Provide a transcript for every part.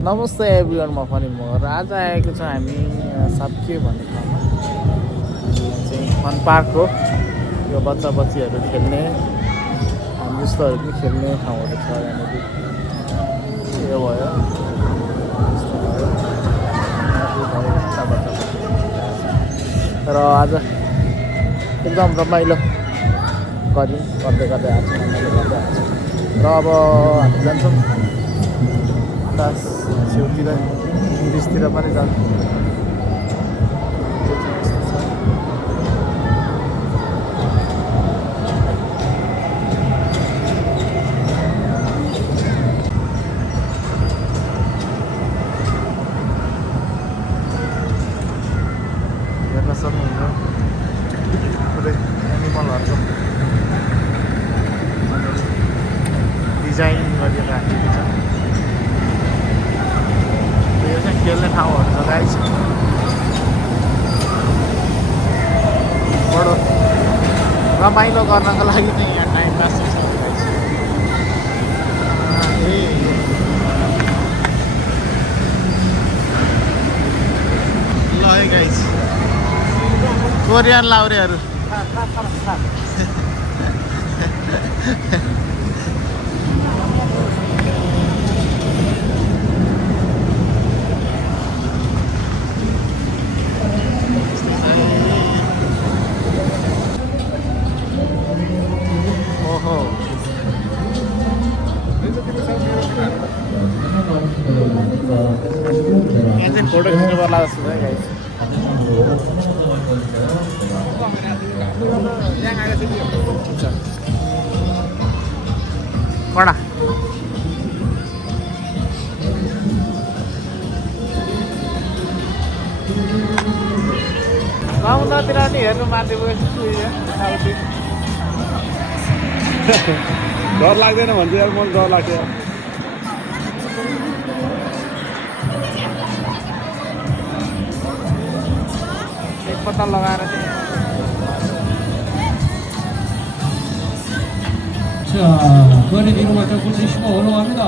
नमस्ते एभ्रिवानमा पनि म आज आएको छु हामी साप्के भन्ने ठाउँमा चाहिँ फन पार्क हो। यो बच्चा बच्चीहरू खेल्ने हामी जस्तोहरू पनि खेल्ने ठाउँहरू छ यहाँनिर। यो भयो र आज एकदम रमाइलो गऱ्यौँ गर्दै गर्दै आएको छु रमाइलो गर्दै आएको छु र अब हामी जान्छौँ छेउतिर बिचतिर पनि जान्छ। हेर्न सक्नुहुन्छ पुरै एनिमलहरूको डिजाइन गरेर राखेको छ। यो चाहिँ खेल्ने ठाउँहरू छ गाइस। बडो रमाइलो गर्नको लागि चाहिँ यहाँ टाइम पास छ गाइस। ल है गाइस कोरियन लाउरेहरू ओहो यहाँ चाहिँ फोटो खिच्नु पर्ला जस्तो छ गाइस। कडा गाउँतिर नि हेर्नु माथि डर लाग्दैन भन्छ यार, मलाई डर लाग्छ यार। एक पत्ता लगाएर 자, 그안에 뒤로 맞춰 굴리시고 올라갑니다.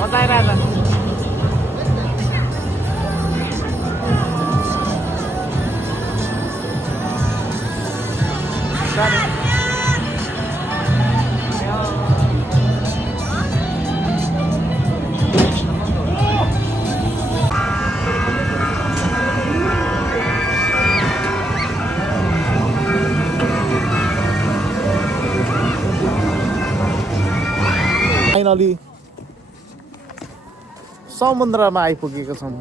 बताइरहेछ। फाइनली समुद्रमा आइपुगेको छौँ।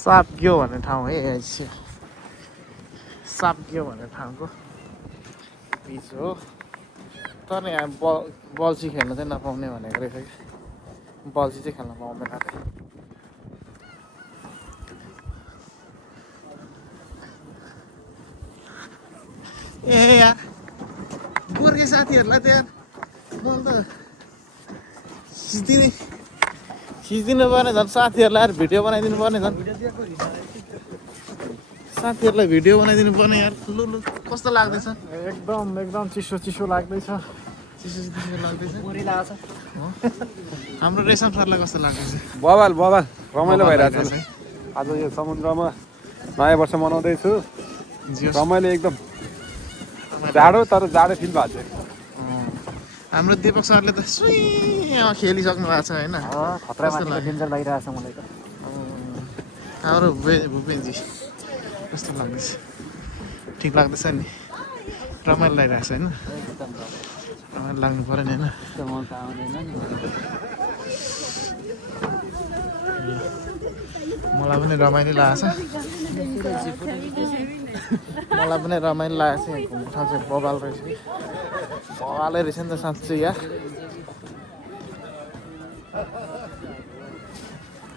साप्क्यो भन्ने ठाउँ है। साप्क्यो भन्ने ठाउँको बिच हो। तर यहाँ बल्छी खेल्न चाहिँ नपाउने भनेको रहेछ कि बल्छी चाहिँ खेल्न पाउँदैन अरे। ए यार गोर्खे साथीहरूलाई त यार मलाई त खिचिदिनु पर्ने झन्। साथीहरूलाई यार भिडियो बनाइदिनु पर्ने झन्। साथीहरूलाई भिडियो बनाइदिनु पर्ने यार। लु लु कस्तो लाग्दैछ? एकदम चिसो चिसो लाग्दैछ। चिसो लाग्दैछ। हाम्रो रेशम सरलाई कस्तो लाग्दैछ? बवाल रमाइलो भइरहेको छ। आज यो समुद्रमा नयाँ वर्ष मनाउँदैछु। रमाइलो एकदम। जाडो तर जाडो फिल भएको छ। हाम्रो दीपक सरले त सुई खेलिसक्नु भएको छ होइन। हाम्रो भूपेनजी कस्तो लाग्दैछ? ठिक लाग्दैछ नि? रमाइलो लागिरहेको छ होइन? रमाइलो लाग्नु पऱ्यो नि होइन? मलाई पनि रमाइलो लागेको छ। मलाई पनि रमाइलो लागेको छ। घुम्ने ठाउँ चाहिँ बबाल रहेछ कि बबालै रहेछ नि त साँच्चै यार।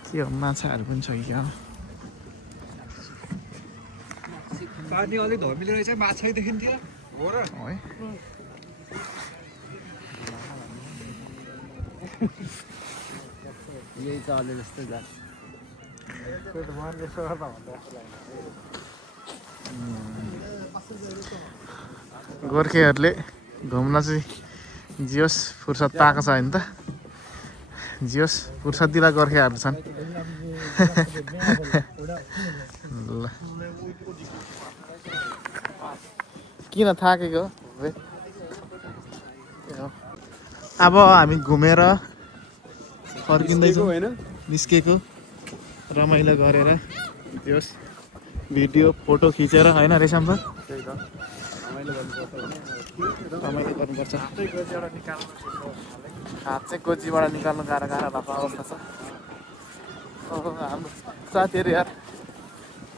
के हो माछाहरू पनि छ कि क्या? पानी अलिक धमिलो रहेछ माछै देखिन्थ्यो हो र है यही चले जस्तो जान्छ गोर्खेहरूले घुम्न चाहिँ जियोस् फुर्सद पाएको छ होइन त जियोस् फुर्सद दिला गोर्खेहरू छन् ल किन थाकेको अब हामी घुमेर फर्किँदैछौँ होइन निस्केको रमाइलो गरेर दियोस् भिडियो फोटो खिचेर होइन रेशम सर रमाइलो गर्नुपर्छ हात चाहिँ गोजीबाट निकाल्नु गाह्रो भएको अवस्था छ हाम्रो साथीहरू यार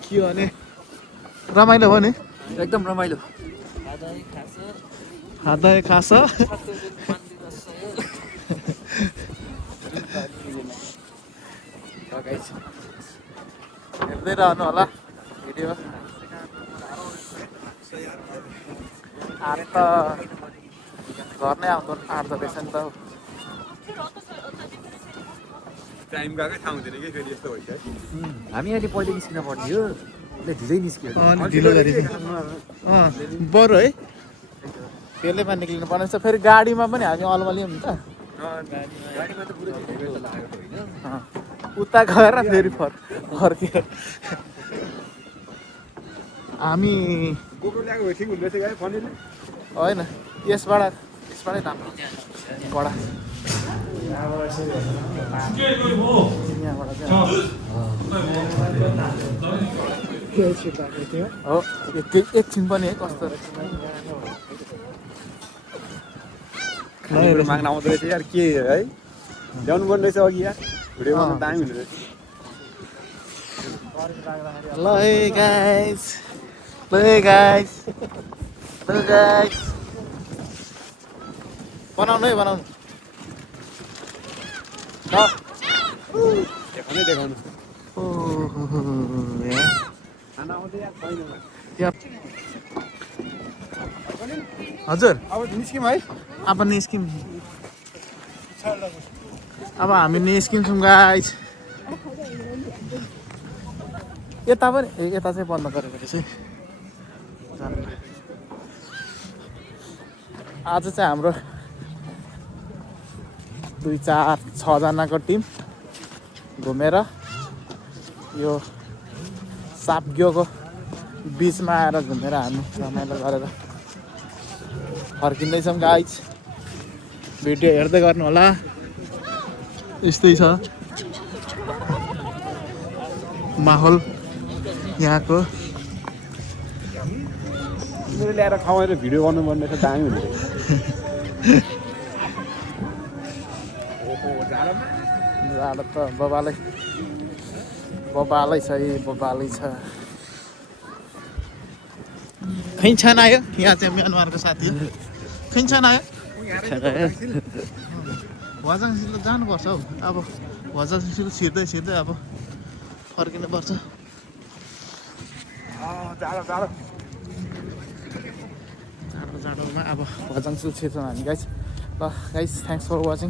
के भने रमाइलो हो नि एकदम रमाइलो हातै खास हेर्दै रहनु होला भिडियो आठ त घर नै आउँदो आठ त रहेछ नि त टाइम गएकै थाहा हुँदैन कि फेरि यस्तो भइसक्यो हामी अहिले पहिले निस्किन पर्ने हो ढिलै निस्क्यो ढिलो गरी बरु है त्यसलेमा निक्लिनु पर्ने छ फेरि गाडीमा पनि हामी अलमलियौँ नि त गाडीमा त पुरै ढिलै लागेको होइन उता गएर फेरि फर्कियो हामी गोब्रो ल्याएको भए ठिक हुँदैछ गाई फनीले होइन यसबाटै राम्रो कडा यहाँबाट चाहिँ हो एकछिन पनि है कस्तो रहेछ माग्न आउँदो रहेछ यार के है ल्याउनु पर्ने रहेछ अघि यार भिडियो बनाउनु दामी हुने रहेछ ल है गाइस बनाउनु है बनाउनु देखाउनु खाना आउँदै यार छैन हजुर अब निस्क्यौँ है अब निस्क्यौँ अब हामी निस्किन्छौँ गाइस यता पनि यता चाहिँ बन्द गरेको रहेछ आज चाहिँ हाम्रो 2, 4, 6 जनाको टिम घुमेर यो सापग्योको बिचमा आएर घुमेर हामी रमाइलो गरेर फर्किँदैछौँ गाइस भिडियो हेर्दै गर्नु होला यस्तै छ माहौल यहाँको मेरो ल्याएर ठाउँमा भिडियो गर्नुपर्ने रहेछ दामी हुने रहेछ जाडो त बबालै छ बबालै छ खैछान आयो यहाँ चाहिँ म्यानमारको साथी हो खैछान आयो भजनसिल जानुपर्छ हौ अब भजनसिल छिर्दै अब फर्किनुपर्छ जाडोमा अब भजनसिल छिर्छौँ हामी गाइस ल गाइस थ्याङ्क्स फर वाचिङ